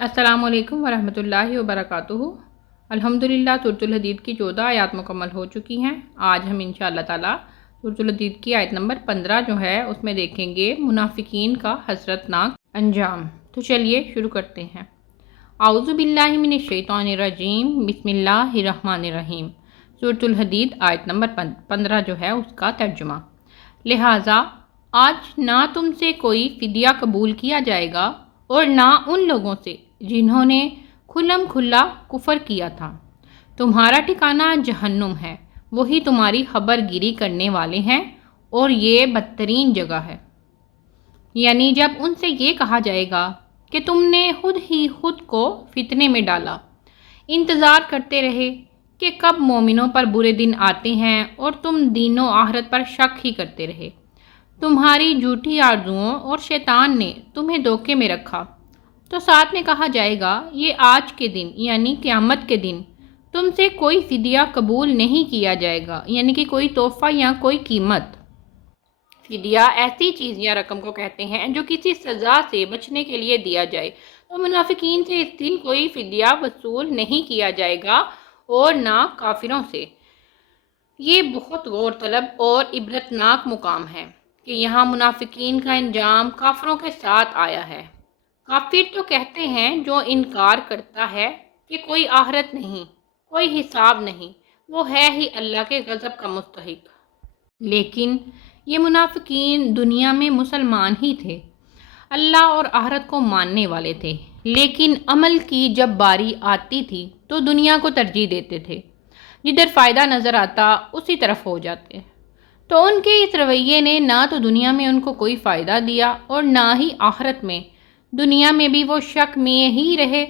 السلام علیکم ورحمۃ اللہ وبرکاتہ۔ الحمدللہ سورۃ الحدید کی 14 آیات مکمل ہو چکی ہیں۔ آج ہم انشاءاللہ تعالی سورۃ الحدید کی آیت نمبر 15 جو ہے اس میں دیکھیں گے منافقین کا حسرتناک انجام۔ تو چلیے شروع کرتے ہیں۔ اعوذ باللہ من الشیطان الرجیم، بسم اللہ الرحمن الرحیم۔ سورۃ الحدید آیت نمبر 15 جو ہے اس کا ترجمہ۔ لہٰذا آج نہ تم سے کوئی فدیہ قبول کیا جائے گا اور نہ ان لوگوں سے جنہوں نے کھلم کھلا کفر کیا تھا۔ تمہارا ٹھکانہ جہنم ہے، وہی تمہاری خبر گیری کرنے والے ہیں اور یہ بدترین جگہ ہے۔ یعنی جب ان سے یہ کہا جائے گا کہ تم نے خود ہی خود کو فتنے میں ڈالا، انتظار کرتے رہے کہ کب مومنوں پر برے دن آتے ہیں اور تم دین و آخرت پر شک ہی کرتے رہے۔ تمہاری جھوٹی آرزوؤں اور شیطان نے تمہیں دھوکے میں رکھا، تو ساتھ میں کہا جائے گا یہ آج کے دن یعنی قیامت کے دن تم سے کوئی فدیہ قبول نہیں کیا جائے گا، یعنی کہ کوئی تحفہ یا کوئی قیمت۔ فدیہ ایسی چیز یا رقم کو کہتے ہیں جو کسی سزا سے بچنے کے لیے دیا جائے، تو منافقین سے اس دن کوئی فدیہ وصول نہیں کیا جائے گا اور نہ کافروں سے۔ یہ بہت غور طلب اور عبرتناک مقام ہے کہ یہاں منافقین کا انجام کافروں کے ساتھ آیا ہے۔ کافر تو کہتے ہیں جو انکار کرتا ہے کہ کوئی آخرت نہیں، کوئی حساب نہیں، وہ ہے ہی اللہ کے غضب کا مستحق۔ لیکن یہ منافقین دنیا میں مسلمان ہی تھے، اللہ اور آخرت کو ماننے والے تھے، لیکن عمل کی جب باری آتی تھی تو دنیا کو ترجیح دیتے تھے، جدھر فائدہ نظر آتا اسی طرف ہو جاتے۔ تو ان کے اس رویے نے نہ تو دنیا میں ان کو کوئی فائدہ دیا اور نہ ہی آخرت میں۔ دنیا میں بھی وہ شک میں ہی رہے۔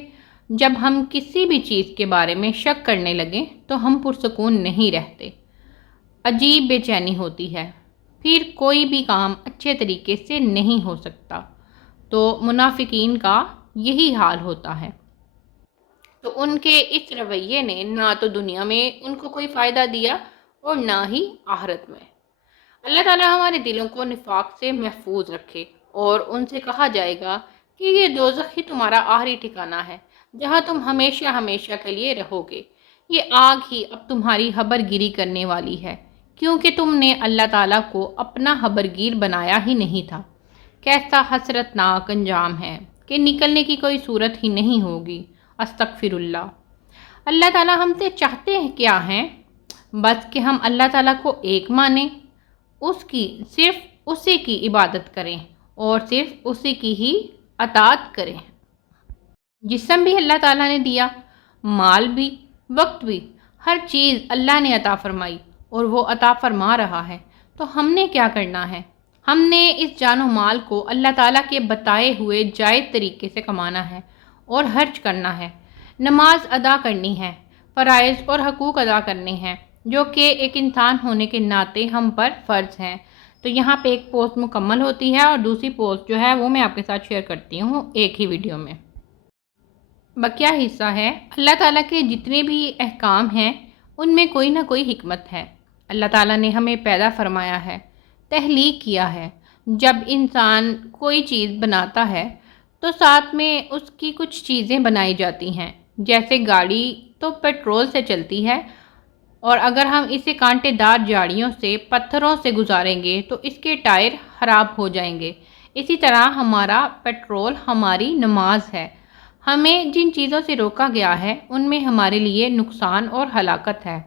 جب ہم کسی بھی چیز کے بارے میں شک کرنے لگیں تو ہم پرسکون نہیں رہتے، عجیب بے چینی ہوتی ہے، پھر کوئی بھی کام اچھے طریقے سے نہیں ہو سکتا۔ تو منافقین کا یہی حال ہوتا ہے۔ تو ان کے اس رویے نے نہ تو دنیا میں ان کو کوئی فائدہ دیا اور نہ ہی آخرت میں۔ اللہ تعالیٰ ہمارے دلوں کو نفاق سے محفوظ رکھے، اور ان سے کہا جائے گا کہ یہ دوزخ ہی تمہارا آخری ٹھکانہ ہے، جہاں تم ہمیشہ ہمیشہ کے لیے رہو گے۔ یہ آگ ہی اب تمہاری خبر گیری کرنے والی ہے، کیونکہ تم نے اللہ تعالیٰ کو اپنا خبر گیر بنایا ہی نہیں تھا۔ کیسا حسرتناک انجام ہے کہ نکلنے کی کوئی صورت ہی نہیں ہوگی۔ استغفر اللہ۔ اللہ تعالیٰ ہم سے چاہتے ہیں کیا ہیں؟ بس کہ ہم اللہ تعالیٰ کو ایک مانیں، اس کی صرف اسی کی عبادت کریں اور صرف اسی کی ہی اطاعت کریں۔ جسم بھی اللہ تعالیٰ نے دیا، مال بھی، وقت بھی، ہر چیز اللہ نے عطا فرمائی اور وہ عطا فرما رہا ہے۔ تو ہم نے کیا کرنا ہے؟ ہم نے اس جان و مال کو اللہ تعالیٰ کے بتائے ہوئے جائز طریقے سے کمانا ہے اور خرچ کرنا ہے۔ نماز ادا کرنی ہے، فرائض اور حقوق ادا کرنے ہیں جو کہ ایک انسان ہونے کے ناطے ہم پر فرض ہیں۔ تو یہاں پہ ایک پوسٹ مکمل ہوتی ہے اور دوسری پوسٹ جو ہے وہ میں آپ کے ساتھ شیئر کرتی ہوں ایک ہی ویڈیو میں۔ بقیہ حصہ ہے اللہ تعالیٰ کے جتنے بھی احکام ہیں ان میں کوئی نہ کوئی حکمت ہے۔ اللہ تعالیٰ نے ہمیں پیدا فرمایا ہے، تخلیق کیا ہے۔ جب انسان کوئی چیز بناتا ہے تو ساتھ میں اس کی کچھ چیزیں بنائی جاتی ہیں، جیسے گاڑی تو پیٹرول سے چلتی ہے، اور اگر ہم اسے کانٹے دار جھاڑیوں سے پتھروں سے گزاریں گے تو اس کے ٹائر خراب ہو جائیں گے۔ اسی طرح ہمارا پیٹرول ہماری نماز ہے۔ ہمیں جن چیزوں سے روکا گیا ہے ان میں ہمارے لیے نقصان اور ہلاکت ہے۔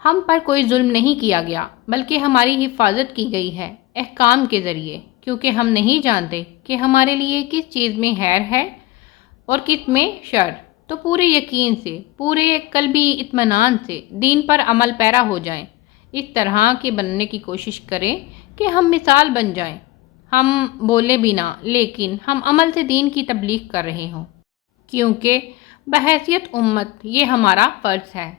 ہم پر کوئی ظلم نہیں کیا گیا بلکہ ہماری حفاظت کی گئی ہے احکام کے ذریعے، کیونکہ ہم نہیں جانتے کہ ہمارے لیے کس چیز میں خیر ہے اور کس میں شر۔ تو پورے یقین سے، پورے قلبی اطمینان سے دین پر عمل پیرا ہو جائیں، اس طرح کے بننے کی کوشش کریں کہ ہم مثال بن جائیں۔ ہم بولے بھی نہ لیکن ہم عمل سے دین کی تبلیغ کر رہے ہوں، کیونکہ بحیثیت امت یہ ہمارا فرض ہے۔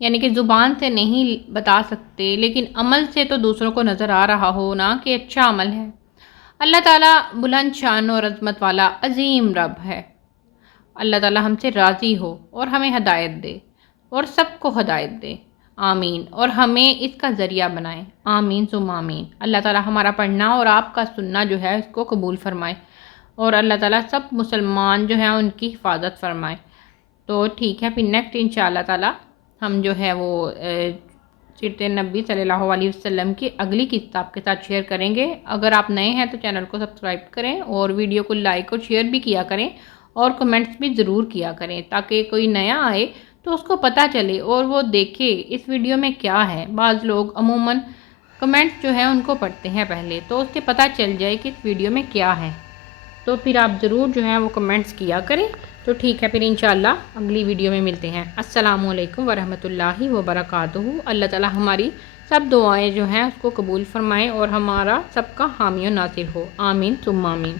یعنی کہ زبان سے نہیں بتا سکتے لیکن عمل سے تو دوسروں کو نظر آ رہا ہو نا کہ اچھا عمل ہے۔ اللہ تعالیٰ بلند شان اور عظمت والا عظیم رب ہے۔ اللہ تعالیٰ ہم سے راضی ہو اور ہمیں ہدایت دے اور سب کو ہدایت دے، آمین، اور ہمیں اس کا ذریعہ بنائے، آمین ثم آمین۔ اللہ تعالیٰ ہمارا پڑھنا اور آپ کا سننا جو ہے اس کو قبول فرمائے۔ اور اللہ تعالیٰ سب مسلمان جو ہیں ان کی حفاظت فرمائے۔ تو ٹھیک ہے، پھر نیکسٹ انشاءاللہ تعالیٰ ہم جو ہے وہ سیرت نبی صلی اللہ علیہ وسلم کی اگلی کتاب کے ساتھ شیئر کریں گے۔ اگر آپ نئے ہیں تو چینل کو سبسکرائب کریں اور ویڈیو کو لائک اور شیئر بھی کیا کریں اور کمنٹس بھی ضرور کیا کریں، تاکہ کوئی نیا آئے تو اس کو پتہ چلے اور وہ دیکھے اس ویڈیو میں کیا ہے۔ بعض لوگ عموماً کمنٹس جو ہیں ان کو پڑھتے ہیں پہلے، تو اس سے پتہ چل جائے کہ اس ویڈیو میں کیا ہے، تو پھر آپ ضرور جو ہیں وہ کمنٹس کیا کریں۔ تو ٹھیک ہے، پھر انشاءاللہ اگلی ویڈیو میں ملتے ہیں۔ السلام علیکم ورحمۃ اللہ وبرکاتہ۔ اللہ تعالیٰ ہماری سب دعائیں جو ہیں اس کو قبول فرمائیں اور ہمارا سب کا حامی و ناصر ہو، آمین ثم آمین۔